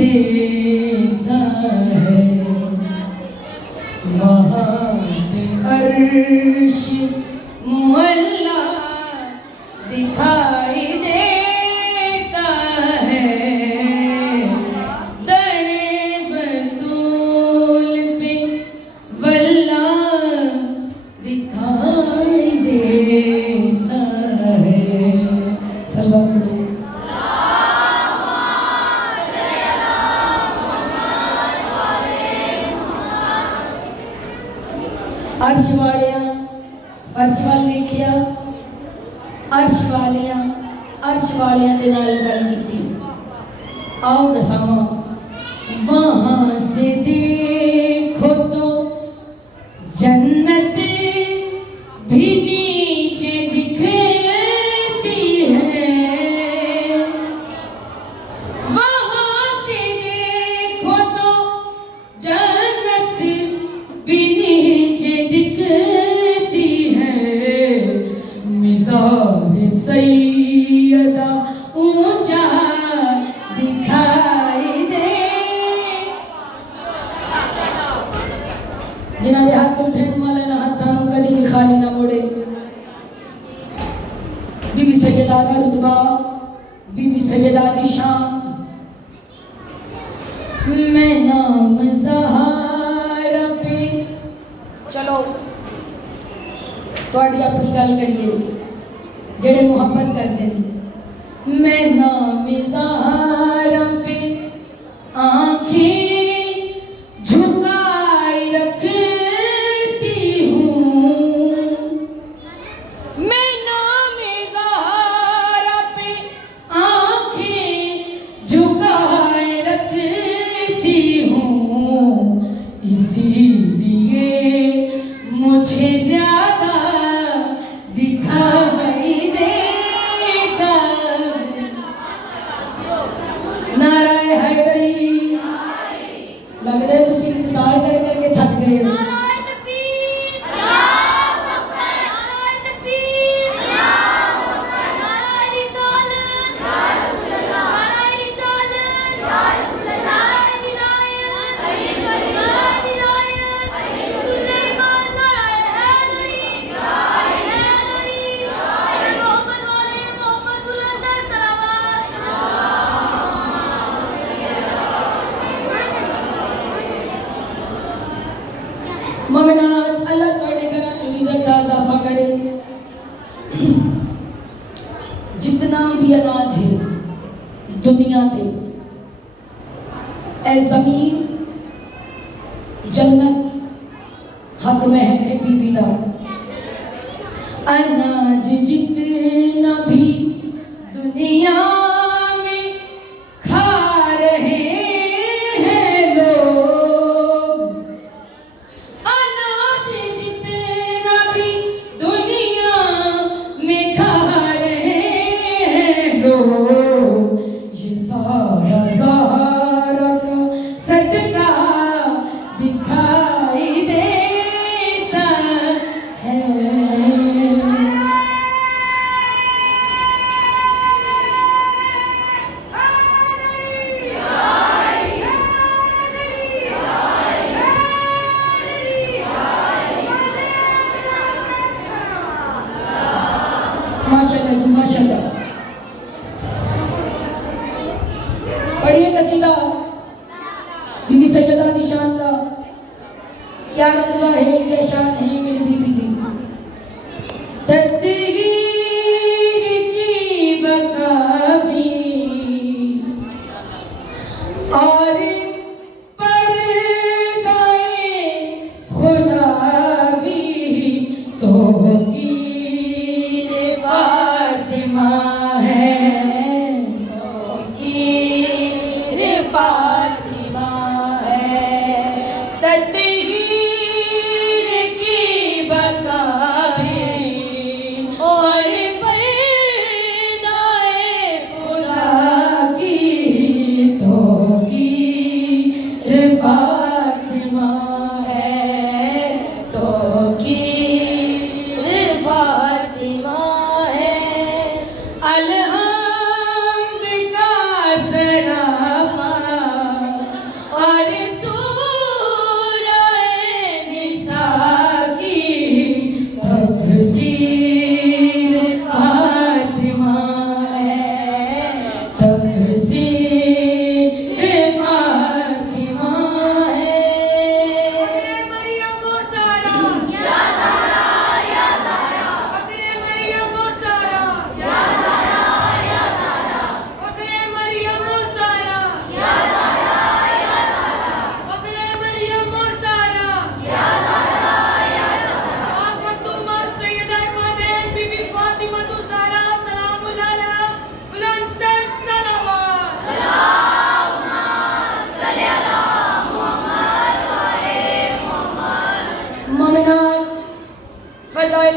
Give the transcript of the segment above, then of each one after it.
देता है, वहाँ पे अर्श मुअल्ला दिखाई देता है, दरे बतूल पे वल्ला दिखाई देता है। सलवात पढ़ो। अर्श वालियां फर्श वाल देखिया, अर्श वालियां दे नाल गल कीती। आओ दसावां, वहां से देखो तो जन्नत भी नीचे दिखती है, वहां से देखो तो जन्नत भी नीचे दिखती है, मिज़ार सैयदा ऊंचा दिखाई दे। जिन्हां दे हाथ उठे वाले ना हाथां नूं कदी भी खाली ना मोड़े। बीबी सैयदा दा रुतबा, बीबी सैयदा दी शान, मैं नाम ज़हरा पे चलो थोड़ी अपनी गल करिए जेड़े मुहब्बत करते हैं। मैं नाम ज़हरा पे आंखें झुकाए रखती हूँ, मैं नाम ज़हरा पे आंखें झुकाए रखती हूँ, इसीलिए मुझे ज्यादा दिखाई देता। नाराए हैदरी, लग रहा है तुम इंतजार कर करके थक गए हो। मोमिनात, अल्लाह तुहाडे घरां च रिज़्क़ दा इज़ाफ़ा करे। जितना भी अनाज है दुनिया ते, ए ज़मीन जन्नत हक महर है बीबी दा। अनाज जितना भी दुनिया में खा रहे हैं लोग, अनाज जितना भी दुनिया में खा रहे हैं लोग, ये सारा ज़हरा का सदका दिखाई देता है। माशाल्लाह जी माशाल्लाह। पढ़िए कसीदा बीबी सैयदा दी शान दा, क्या रुतबा है क्या शान है मेरी बीबी दी। तदहीर की बका भी और पर्दाए खुदा भी, तो फातिमा है, तो की फातिमा है, तदहीर की बका भी और पर्दाए खुदा की, तो की फातिमा है, तो की फातिमा है। अलहम्द का सरापा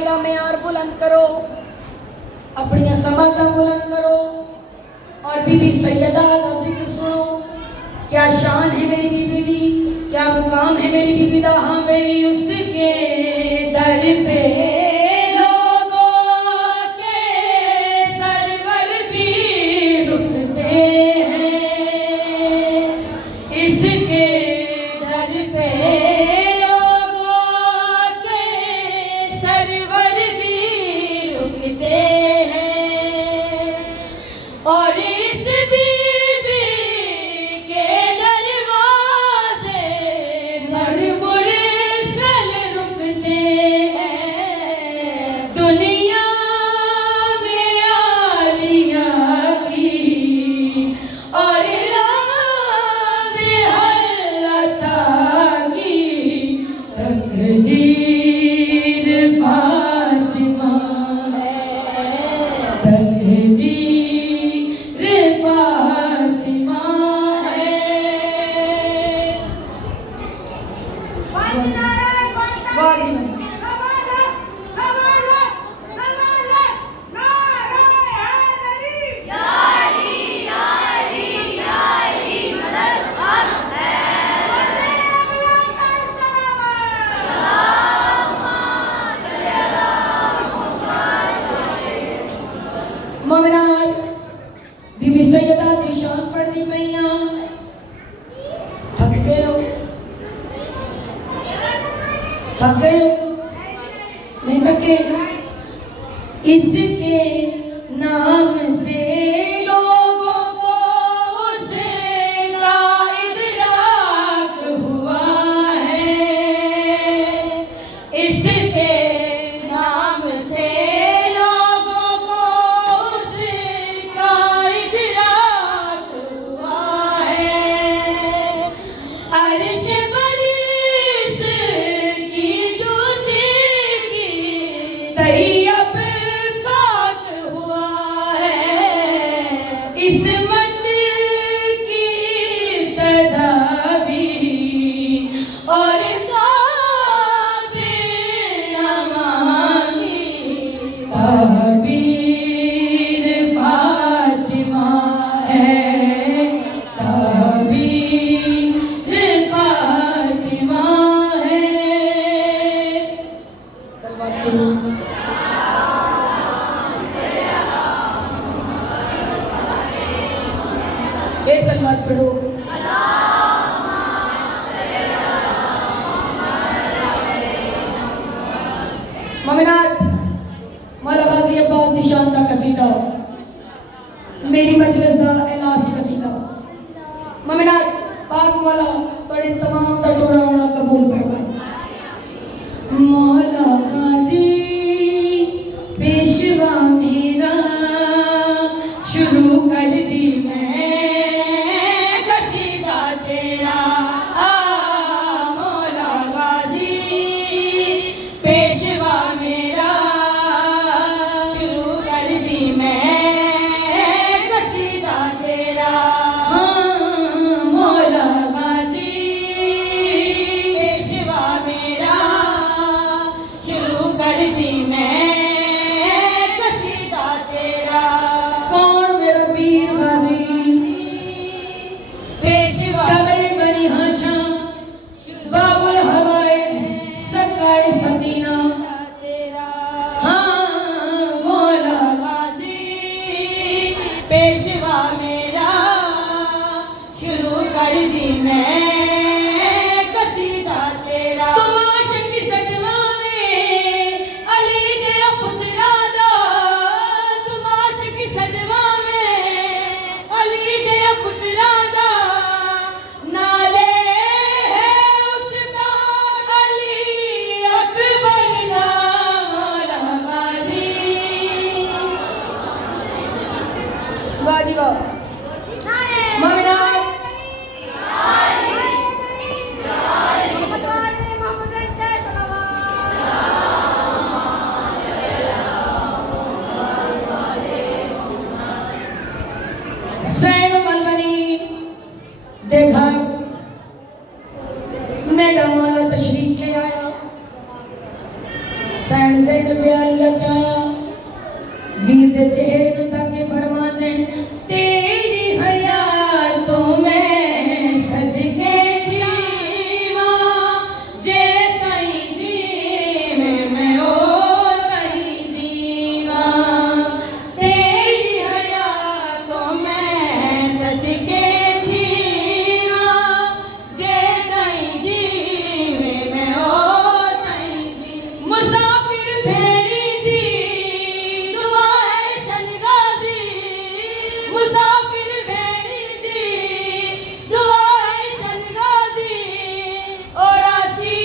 गाने का मेयार बुलंद करो, अपनी समाता बुलंद करो और बीबी सैयदा का जिक्र सुनो। क्या शान है मेरी बीबी दी, क्या मुकाम है मेरी बीबी दा। हाँ भाई उसके दर पे लोगों के सरवर भी रुकते हैं, इसके दर पे लोगों के सरवर भी रुकते हैं। और इस बीबी के दरवाजे पर मुरसल रुकते हैं। दुनिया में आलिया की और राज़े अल्लाह की तकदीर फातिमा है, तकदीर फातिमा है। वाह जी वाह। मोमिनार बीबी सैयदा दी शान पढ़दी पईयां, थक गए हो? थक गए हो? नहीं थके? इसके नाम से लोगों को उसका इदराक हुआ है, इसके नाम से लोगों को उसका इदराक हुआ है। अर्श बरिस की जूती की तैयब पाक हुआ है, इसमत की इब्तिदा भी और काबिल नमाज़ की ताबीर फातिमा है, ताबीर फातिमा है। सलवात पढ़ो। फिर सलवात पढ़ो। मोमिनात मौला गाजी अब्बास दी शान दा कसीदा, मेरी मजलिस दा ए लास्ट कसीदा। मोमिनात पाक मौला तोड़े तमाम दा टोड़ा होना कबूल फरमाए। मौला गाजी पेशवा मेरा शुरू कर दी मैं कसीदा तेरा। मौला गाजी पेशवा मेरा शुरू कर दी मैं कसीदा तेरा। हाँ मौला गाजी पेशवा मेरा शुरू कर दी मैं कसीदा तेरा। कौन मेरा पीर गाजी पेशवा कमरे बनी हाशा बाबुल हवाइज सकाए सतीना तेरा। हाँ मौला गाजी पेशवा मेरा शुरू कर दी मैं कसीदा तेरा। तुम आशिक सजवा में अली दे पुत्रा दा, तुम आशिक सजवा में अली दे पुत्रा दा। नाले है उसका अली अकबर दा। मौला गाजी वाह जी वाह। मोमिनात सैन मलवनी दे घर मैडम वाला तशरीफ ले आया। सैन से हुसैन ब्यालिया चाया वीर दे चेहरे नु ताके फरमांदे तेरी हयातों में सदके जीवा जे तई जीवे मैं ओ तई जीवा तेरी हयातों में सदके जीवा जे तई जीवे मैं ओ तई जीवा मुसाफिर भेड़ी दी दुआ है चनगाजी मुसाफिर भेड़ी दी दुआ है चनगाजी और आसी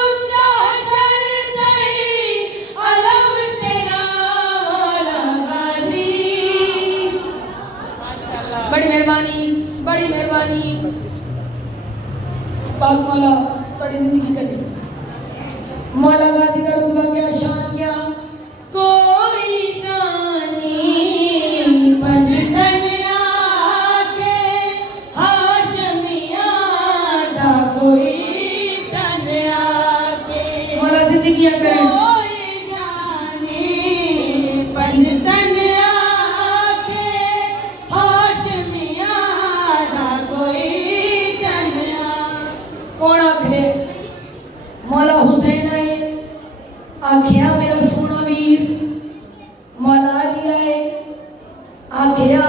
ऊंचा हशर दई अलम तेरा मौला गाजी। बड़ी मेहरबानी पाक मौला थोड़ी जिंदगी करी मौला गाजी का रुतबा क्या शान क्या कोई जानी पंजतनिया के हाशमिया दा कोई जानिया के मौला जिंदगी करे कोई जानी पंजतनिया के हाशमिया दा कोई जानिया कौन आखरे मौला हुसैन आए आखिया मेरा सोना वीर मौला अली आए आखिया